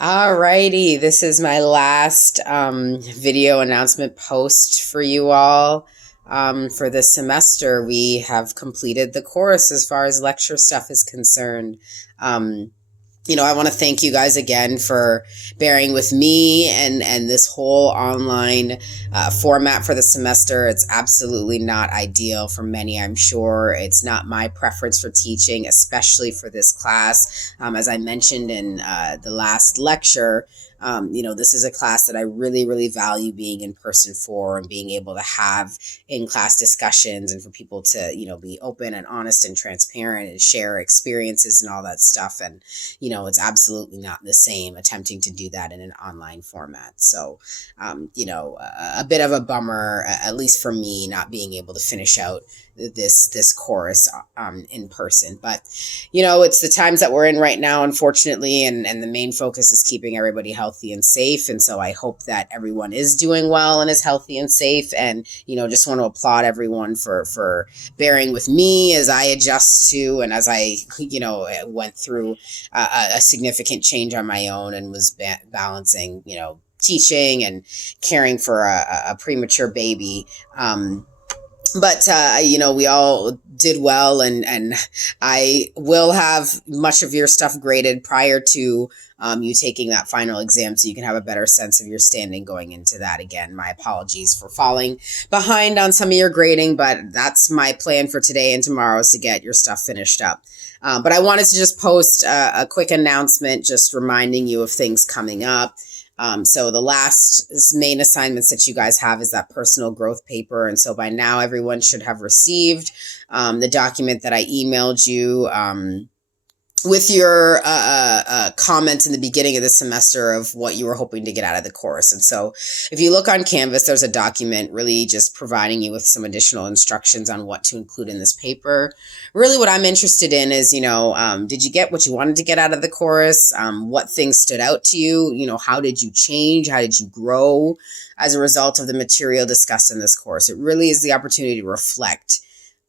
Alrighty, this is my last video announcement post for you all. For this semester, we have completed the course as far as lecture stuff is concerned. Um, I want to thank you guys again for bearing with me and this whole online format for the semester. It's absolutely not ideal for many, I'm sure. It's not my preference for teaching, especially for this class. As I mentioned in the last lecture, this is a class that I really, really value being in person for and being able to have in class discussions and for people to, be open and honest and transparent and share experiences and all that stuff. And it's absolutely not the same attempting to do that in an online format. So, a bit of a bummer, at least for me, not being able to finish out this course in person. But, it's the times that we're in right now, unfortunately, and the main focus is keeping everybody healthy and safe. And so I hope that everyone is doing well and is healthy and safe. And, just want to applaud everyone for bearing with me as I adjust to and as I, went through a significant change on my own and was balancing, teaching and caring for a premature baby. But we all did well, and I will have much of your stuff graded prior to you taking that final exam, so you can have a better sense of your standing going into that. Again, my apologies for falling behind on some of your grading, but that's my plan for today and tomorrow, is to get your stuff finished up. But I wanted to just post a quick announcement, just reminding you of things coming up. So the last main assignments that you guys have is that personal growth paper. And so by now everyone should have received the document that I emailed you with your comments in the beginning of the semester of what you were hoping to get out of the course. And so if you look on Canvas, there's a document really just providing you with some additional instructions on what to include in this paper. Really what I'm interested in is, did you get what you wanted to get out of the course? What things stood out to you? How did you change? How did you grow as a result of the material discussed in this course? It really is the opportunity to reflect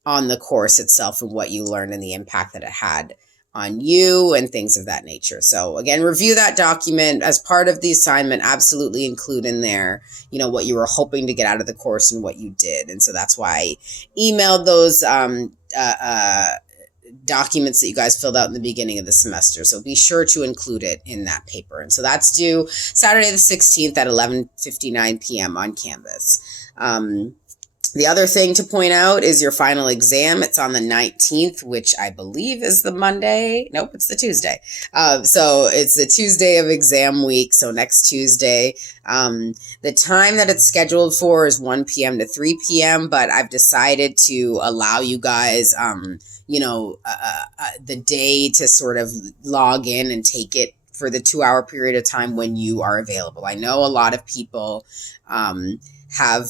on the course itself and what you learned and the impact that it had on you and things of that nature. So again, review that document as part of the assignment. Absolutely include in there, what you were hoping to get out of the course and what you did. And so that's why I emailed those documents that you guys filled out in the beginning of the semester. So be sure to include it in that paper. And so that's due Saturday the 16th at 11:59 p.m. on Canvas. The other thing to point out is your final exam. It's on the 19th, which I believe is the Monday. Nope, it's the Tuesday. So it's the Tuesday of exam week. So next Tuesday. The time that it's scheduled for is 1 p.m. to 3 p.m., but I've decided to allow you guys, the day to sort of log in and take it for the 2-hour period of time when you are available. I know a lot of people have...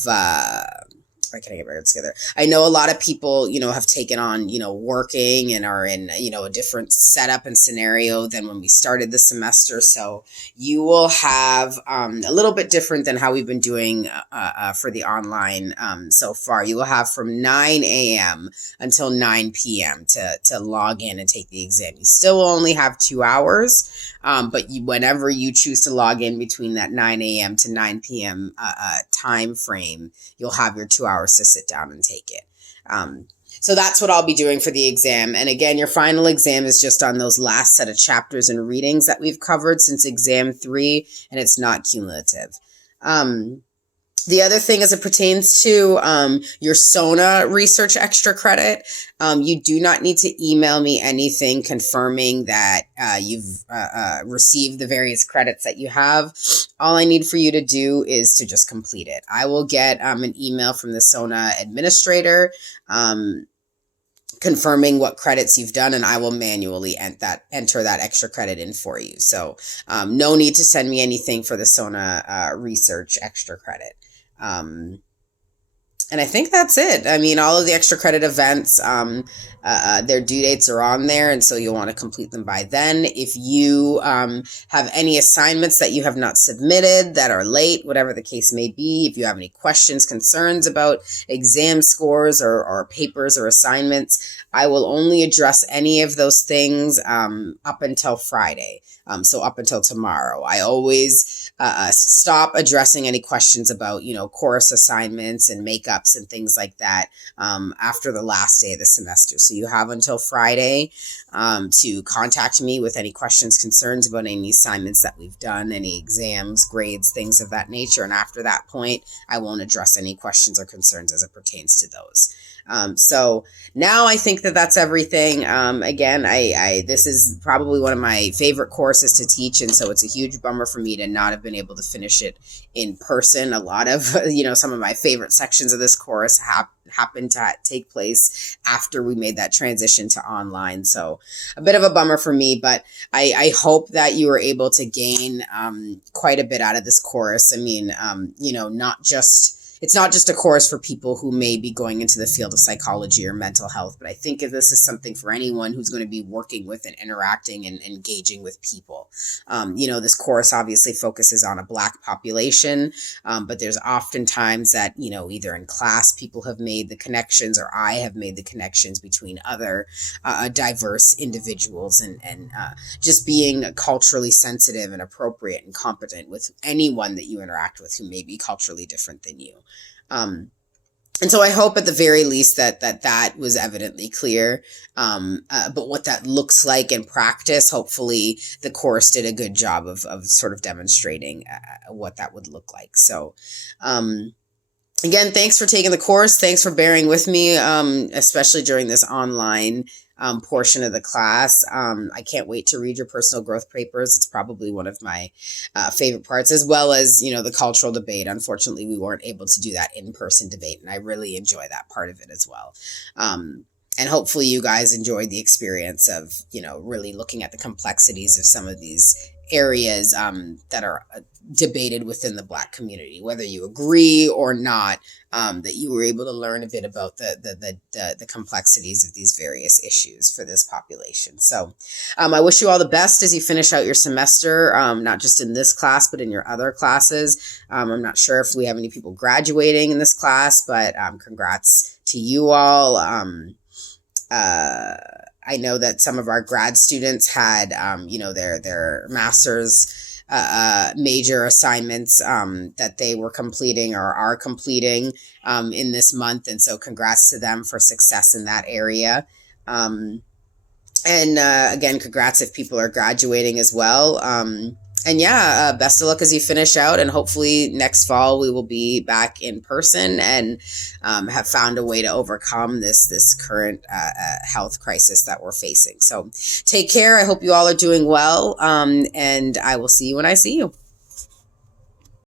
Why can't I get my words together? I know a lot of people, have taken on, working and are in, a different setup and scenario than when we started the semester. So you will have a little bit different than how we've been doing for the online so far. You will have from 9 a.m. until 9 p.m. to log in and take the exam. You still will only have 2 hours, but whenever you choose to log in between that 9 a.m. to 9 p.m. Time frame, you'll have your 2 hours to sit down and take it. So that's what I'll be doing for the exam. And again, your final exam is just on those last set of chapters and readings that we've covered since exam 3, and it's not cumulative. The other thing as it pertains to your SONA research extra credit, you do not need to email me anything confirming that you've received the various credits that you have. All I need for you to do is to just complete it. I will get an email from the SONA administrator confirming what credits you've done, and I will manually enter that extra credit in for you. So no need to send me anything for the SONA research extra credit. And I think that's it. I mean, all of the extra credit events, their due dates are on there, and so you'll want to complete them by then. If you have any assignments that you have not submitted that are late, whatever the case may be, if you have any questions, concerns about exam scores or papers or assignments, I will only address any of those things up until Friday. So up until tomorrow. I always stop addressing any questions about, course assignments and makeups and things like that after the last day of the semester. So you have until Friday to contact me with any questions, concerns about any assignments that we've done, any exams, grades, things of that nature. And after that point, I won't address any questions or concerns as it pertains to those. So now I think that that's everything. Again, I this is probably one of my favorite courses to teach, and so it's a huge bummer for me to not have been able to finish it in person. A lot of, some of my favorite sections of this course happened to take place after we made that transition to online. So a bit of a bummer for me, but I hope that you were able to gain quite a bit out of this course. I mean, it's not just a course for people who may be going into the field of psychology or mental health, but I think if this is something for anyone who's going to be working with and interacting and engaging with people. This course obviously focuses on a Black population, but there's oftentimes that, either in class people have made the connections or I have made the connections between other diverse individuals and just being culturally sensitive and appropriate and competent with anyone that you interact with who may be culturally different than you. And so I hope at the very least that was evidently clear. But what that looks like in practice, hopefully the course did a good job of sort of demonstrating what that would look like. So, again, thanks for taking the course. Thanks for bearing with me, especially during this online portion of the class. I can't wait to read your personal growth papers. It's probably one of my favorite parts, as well as, the cultural debate. Unfortunately, we weren't able to do that in-person debate, and I really enjoy that part of it as well. And hopefully you guys enjoyed the experience of, really looking at the complexities of some of these areas that are debated within the Black community, whether you agree or not, that you were able to learn a bit about the complexities of these various issues for this population. So I wish you all the best as you finish out your semester, not just in this class, but in your other classes. I'm not sure if we have any people graduating in this class, but congrats to you all. I know that some of our grad students had, their master's major assignments that they were completing or are completing in this month. And so congrats to them for success in that area. And again, congrats if people are graduating as well. Best of luck as you finish out, and hopefully next fall we will be back in person and have found a way to overcome this current health crisis that we're facing. So take care. I hope you all are doing well, and I will see you when I see you.